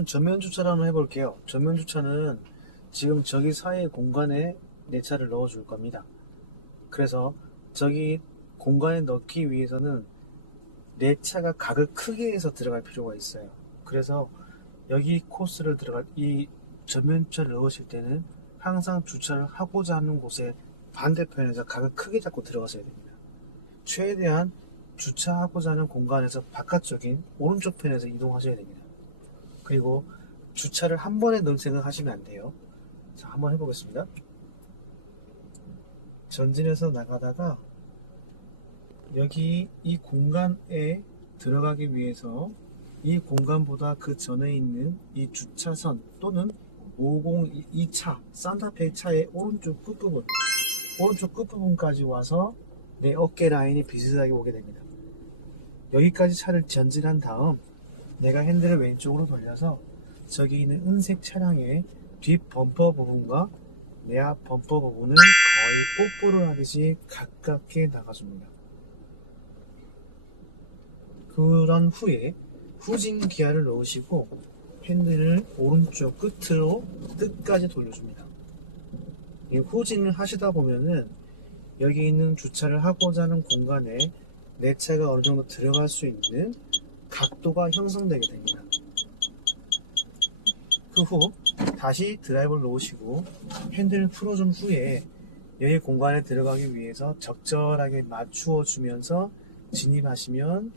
그러면 전면 주차를 한번 해볼게요. 전면 주차는 지금 저기 사이 공간에 내 차를 넣어줄 겁니다. 그래서 저기 공간에 넣기 위해서는 내 차가 각을 크게 해서 들어갈 필요가 있어요. 그래서 여기 코스를 들어갈 이 전면 주차를 넣으실 때는 항상 주차를 하고자 하는 곳에 반대편에서 각을 크게 잡고 들어가셔야 됩니다. 최대한 주차하고자 하는 공간에서 바깥쪽인 오른쪽 편에서 이동하셔야 됩니다. 그리고 주차를 한 번에 넣을 생각하시면 안 돼요. 자, 한번 해보겠습니다. 전진해서 나가다가 여기 이 공간에 들어가기 위해서 이 공간보다 그 전에 있는 이 주차선 또는 502차 산타페 차의 오른쪽 끝부분 오른쪽 끝부분까지 와서 내 어깨 라인이 비슷하게 오게 됩니다. 여기까지 차를 전진한 다음 내가 핸들을 왼쪽으로 돌려서 저기 있는 은색 차량의 뒷 범퍼 부분과 내 앞 범퍼 부분을 거의 뽀뽀를 하듯이 가깝게 나가줍니다. 그런 후에 후진 기아를 넣으시고 핸들을 오른쪽 끝으로 끝까지 돌려줍니다. 이 후진을 하시다 보면은 여기 있는 주차를 하고자 하는 공간에 내 차가 어느 정도 들어갈 수 있는 각도가 형성되게 됩니다. 그 후 다시 드라이브를 놓으시고 핸들을 풀어준 후에 여기 공간에 들어가기 위해서 적절하게 맞추어 주면서 진입하시면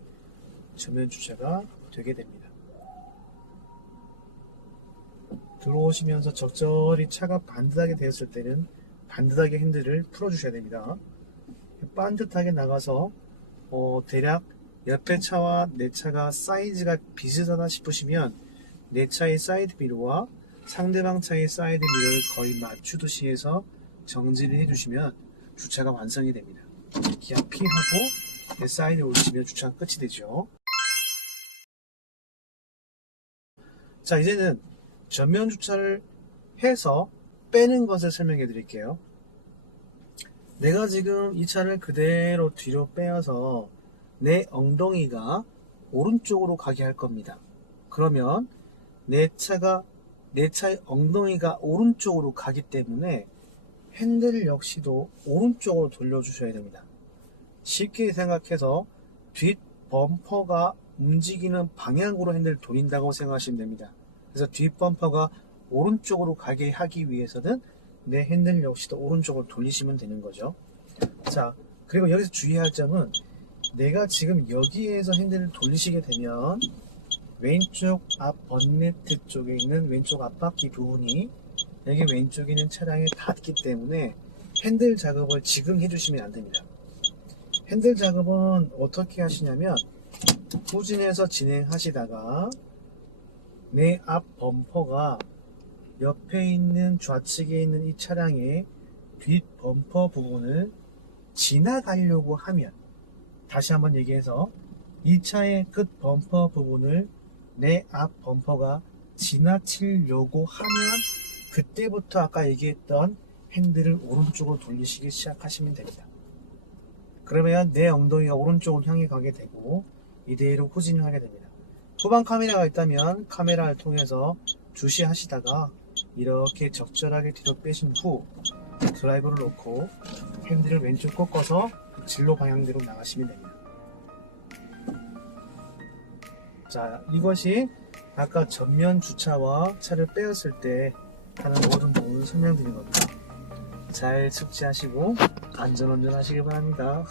전면 주차가 되게 됩니다. 들어오시면서 적절히 차가 반듯하게 되었을 때는 반듯하게 핸들을 풀어주셔야 됩니다. 반듯하게 나가서 어, 대략 옆에 차와 내 차가 사이즈가 비슷하다 싶으시면 내 차의 사이드 미러와 상대방 차의 사이드 미러를 거의 맞추듯이 해서 정지를 해주시면 주차가 완성이 됩니다. 기아 P하고 내 사이드 올리시면 주차가 끝이 되죠. 자 이제는 전면 주차를 해서 빼는 것을 설명해 드릴게요. 내가 지금 이 차를 그대로 뒤로 빼어서 내 엉덩이가 오른쪽으로 가게 할 겁니다. 그러면 내 차가 내 차의 엉덩이가 오른쪽으로 가기 때문에 핸들 역시도 오른쪽으로 돌려주셔야 됩니다. 쉽게 생각해서 뒷 범퍼가 움직이는 방향으로 핸들을 돌린다고 생각하시면 됩니다. 그래서 뒷 범퍼가 오른쪽으로 가게 하기 위해서는 내 핸들 역시도 오른쪽으로 돌리시면 되는 거죠. 자, 그리고 여기서 주의할 점은 내가 지금 여기에서 핸들을 돌리시게 되면 왼쪽 앞 번네트 쪽에 있는 왼쪽 앞바퀴 부분이 여기 왼쪽에 있는 차량에 닿기 때문에 핸들 작업을 지금 해주시면 안 됩니다. 핸들 작업은 어떻게 하시냐면 후진해서 진행하시다가 내 앞 범퍼가 옆에 있는 좌측에 있는 이 차량의 뒷 범퍼 부분을 지나가려고 하면 다시 한번 얘기해서 이 차의 끝 범퍼 부분을 내 앞 범퍼가 지나치려고 하면 그때부터 아까 얘기했던 핸들을 오른쪽으로 돌리시기 시작하시면 됩니다. 그러면 내 엉덩이가 오른쪽으로 향해 가게 되고 이대로 후진을 하게 됩니다. 후방 카메라가 있다면 카메라를 통해서 주시하시다가 이렇게 적절하게 뒤로 빼신 후 드라이브를 놓고 핸들을 왼쪽 꺾어서 그 진로 방향대로 나가시면 됩니다. 자, 이것이 아까 전면 주차와 차를 빼었을 때 하는 모든 부분을 설명드린 겁니다. 잘 숙지하시고 안전운전 하시기 바랍니다.